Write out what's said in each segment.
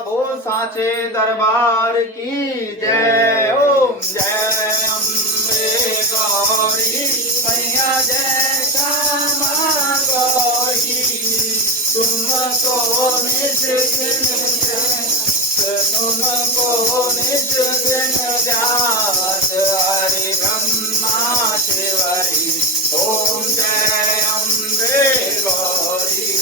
बोल साचे दरबार की जय। ओम जय अम्बे गौरी मैया जय श्यामा गौरी। तुमको निज दिन तुमको निज दिन जात हरि ब्रह्मा शिवरी। ओम जय अम्बे गौरी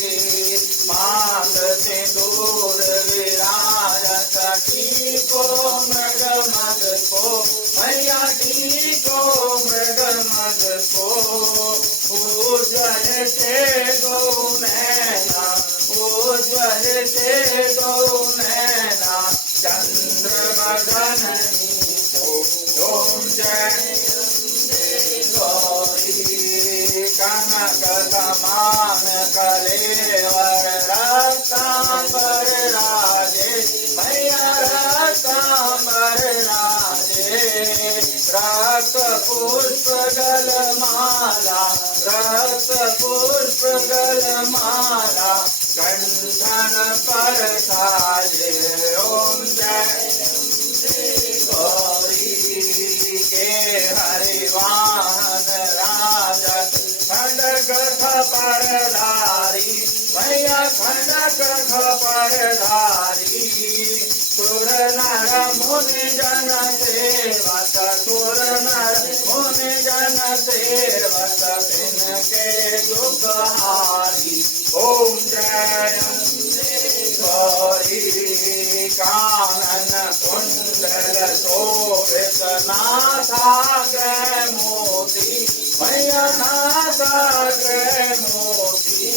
मांग सिंदूर विराजत टीको मृग मद को मैया टीको मृग मद को। उज्ज्वल से गौ नैना उज्ज्वल से गौ नैना चंद्र बदननी को। ओम जय गौरी कनक समान कलेवर रक्तांबर राजे मैया रक्तांबर राजे। रक्त पुष्प गलमाला रक्त पुष्प गलमाला कंठन पर साजे। ओम जय गौरी के हरिवाहन राजत खंडक खपरधारी मैया खंडक खपरधारी। सुर नर मुनि जन सेवक सुर नर मुनि जन सेवक तिनके दुख हारी। ओम जय गौरी कानन कुंडल शोभित नासाग्र मोती मैया नासाग्र मोती।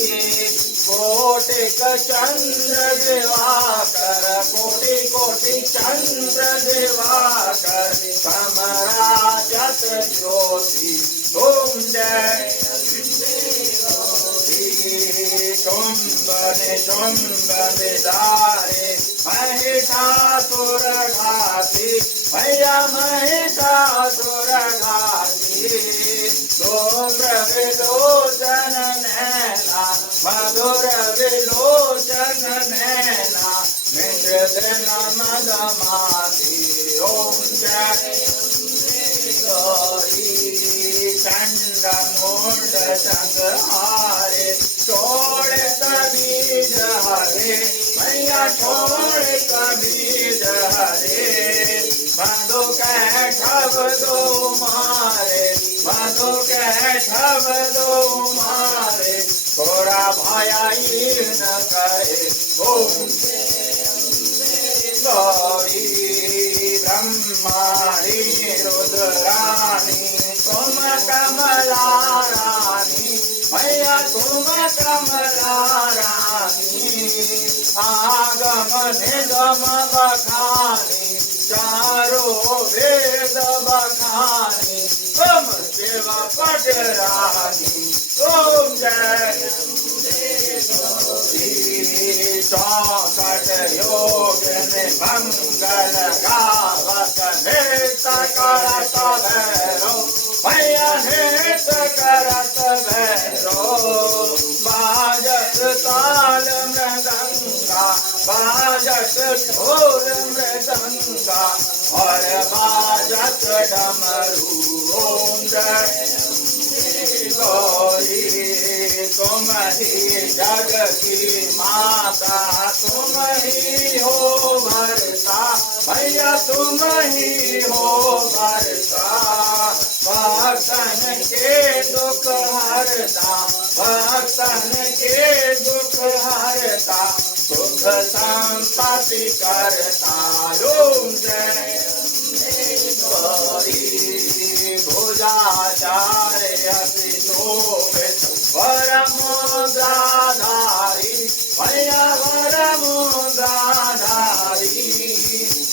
कोटिक चंद्र दिवाकर कोटि कोटि चंद्र दिवाकर समराजत ज्योति। ओम जय शुंभ निशुंभ विदारे महिषासुर घाती मैया महिषासुर घाती। धूम्र विलोचन नैना मधुर विलोचन नैना मृदन मदमाती। ओम जय गौरी चंड मुंड संहारे छोड़ बीज हरे मैया छोड़ बीज हरे। मधु कह शब्दो मारे मधु कह शब्दो मारे थोड़ा भयाई न करे। ओम गौरी ब्रह्माणी रुद्राणी तुम कमला रानी मैया तुम कमला रानी। आगम निगम बखानी चारों वेद बखानी तुम शिव पट रानी। ओम जय चौसठ योग में मंगल गावत नृत्य करत भैरो मैया नृत्य करत भैरो। बाजत ताल मृदंगा बाजत ढोल मृदंगा और बाजत डमरू। ओम जय गौरी तुम ही जग की माता तुम ही हो भरता भैया तुम ही हो भरता। भक्तन के दुख हरता भक्तन के दुख हरता सुख संपत्ति करता। ओम जय गौरी भुजाचार्य अति शोभित वरमुद्राधारी मैया वरमुद्राधारी।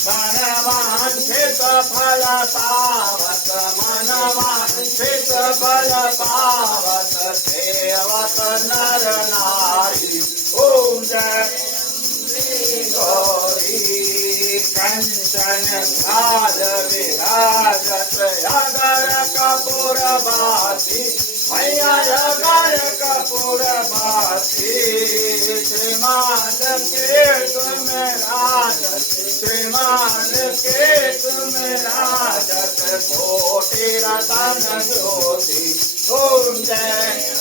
मनवांछित फल पावत मनवांछित फल पावत सेवत नर नारी। ओम जय गौरी कंचन भाज विराजत अगर कपूर बासी मैया अगर कपूर बासी। श्रीमान के तुम श्रीमान के तुम राजत कोटि रतन ज्योति ओम जय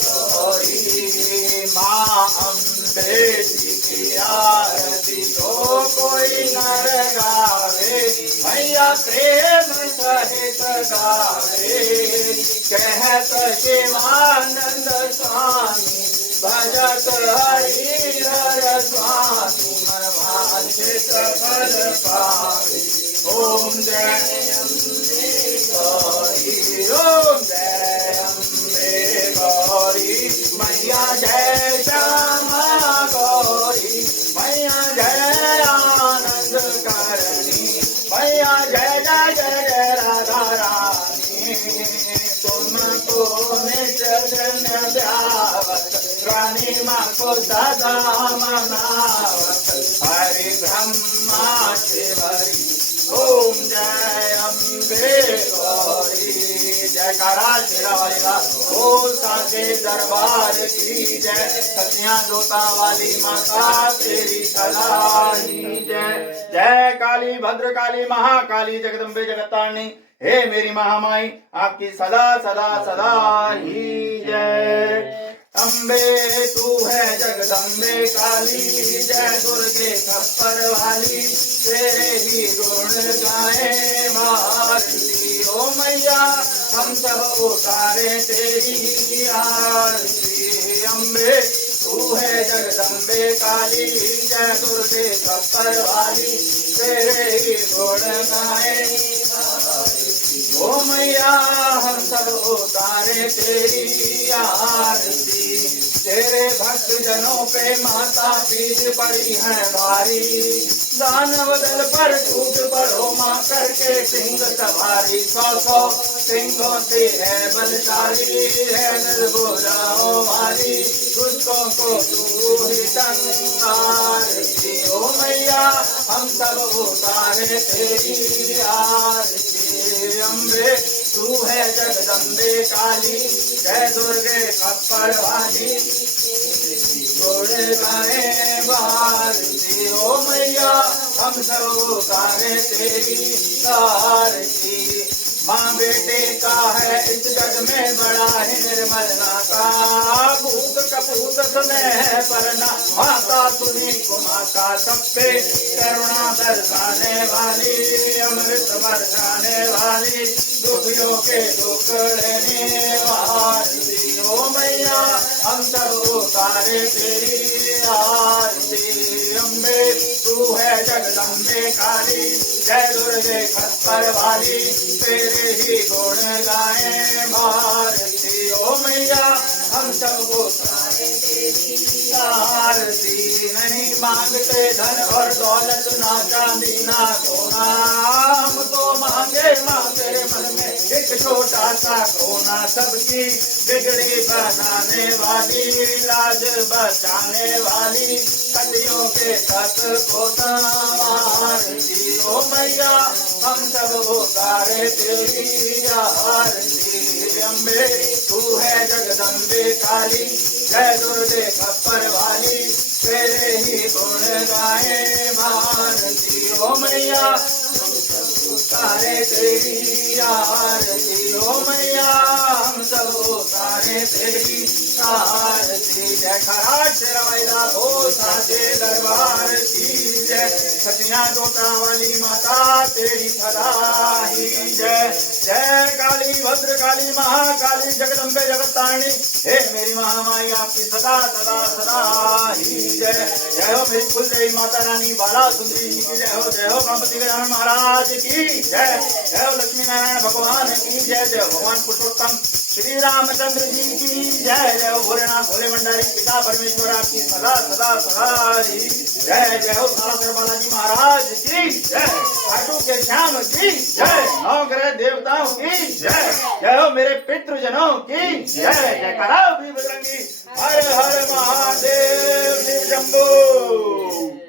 गौरी माँ अम्बे जी की आरती तो कोई नर गावे मैया प्रेम सहित गावे कहत शिवानंद स्वामी भजत हरि हर स्वामी मन वांछित फल पावे ओम जय गौरी ओम जय अम्बे गौरी मैया जय श्यामा गौरी मैया जय आनंद करणी मैया जय जय जय जय राधा रानी तुमको नित्यजन ध्यावत रानी माँ को सदा मनावत हरि ब्रह्मा शिवरी ओम जय अम्बे गौरी जयकारा शेरावाली बोल साचे दरबार की जय सतिया जोता वाली माता तेरी सलाही जय जय काली भद्र काली महाकाली जगदम्बे जगतारणी हे मेरी महामाई आपकी सदा सदा सदा ही जय अम्बे तू है जगदम्बे काली जय दुर्गे खप्पर वाली तेरे ही गुण गाए मारती ओ मैया हम सब उतारे तेरी आरती अम्बे तू है जगदम्बे काली जय दुर्गे खप्पर वाली तेरे ही गुण गाए ओ मैया हम सब उतारे तेरी आरती तेरे भक्त जनों पे माता पीर पड़ी है भारी दानव दल पर टूट पड़ो माँ करके सिंह सवारी सौ सिंहों से है बलशाली है निर्भुजाओ वाली दुष्टों को तू ही संहारती ओ मैया हम सब उतारे तेरी आरती अम्बे तू है जगदम्बे काली जय दुर्गे खप्पर वाली छोड़ गाए भारती ओ मैया हम सब उतारे तेरी आरती माँ बेटे का है इस जग में बड़ा ही निर्मलना का भूत कपूत स्नेह परना माता सुनी को माता सब पे करुणा दर्शाने वाली अमृत बरसाने वाली दुखियों के दुख लेने वाली ओ मैया हम सब उतारे तेरी आरती अम्बे तू है जगदम्बे काली जय दुर्गे खप्पर वाली तेरे ही गुण गाए भारती ओ मैया हम सब उतारे तेरी आरती नहीं मांगते धन और दौलत ना चांदी ना सोना हम तो मांगे माँ तेरे मन में एक छोटा सा कोना सबकी बिगड़ी बनाने वाली लाज बचाने वाली कलियों के तक को संवारती ओ मैया हम सब उतारे तेरी आरती अम्बे तू है जगदम्बे काली जय दुर्गे खप्पर वाली तेरे ही गुण गाए भारती ओ मैया उतारे तेरी आरती ओ मैया हम सब उतारे तेरी आरती जय खराज शेरावाला हो साचे दरबार की जय सतिया जोता वाली माता तेरी सदा ही जय जय काली भद्र काली महाकाली जगदम्बे जगतारणी हे मेरी महामाई आपकी सदा सदा सदा ही जय जय हो मेरी कुलदेवी माता रानी बाला सुंदरी जी की जय हो गणपति गजानन महाराज की जय हो लक्ष्मी नारायण भगवान की जय भगवान पुरुषोत्तम श्री रामचंद्र जी की जय हो भोलेनाथ भोले भंडारी पिता परमेश्वर आपकी सदा सदा सदा ही जय हो सालासर बालाजी महाराज की जय खाटू के श्याम की जय नवग्रह देवताओं की जय हो मेरे पितृजनों की जय कराओ भी बजरंगी हर हर महादेव शंभो।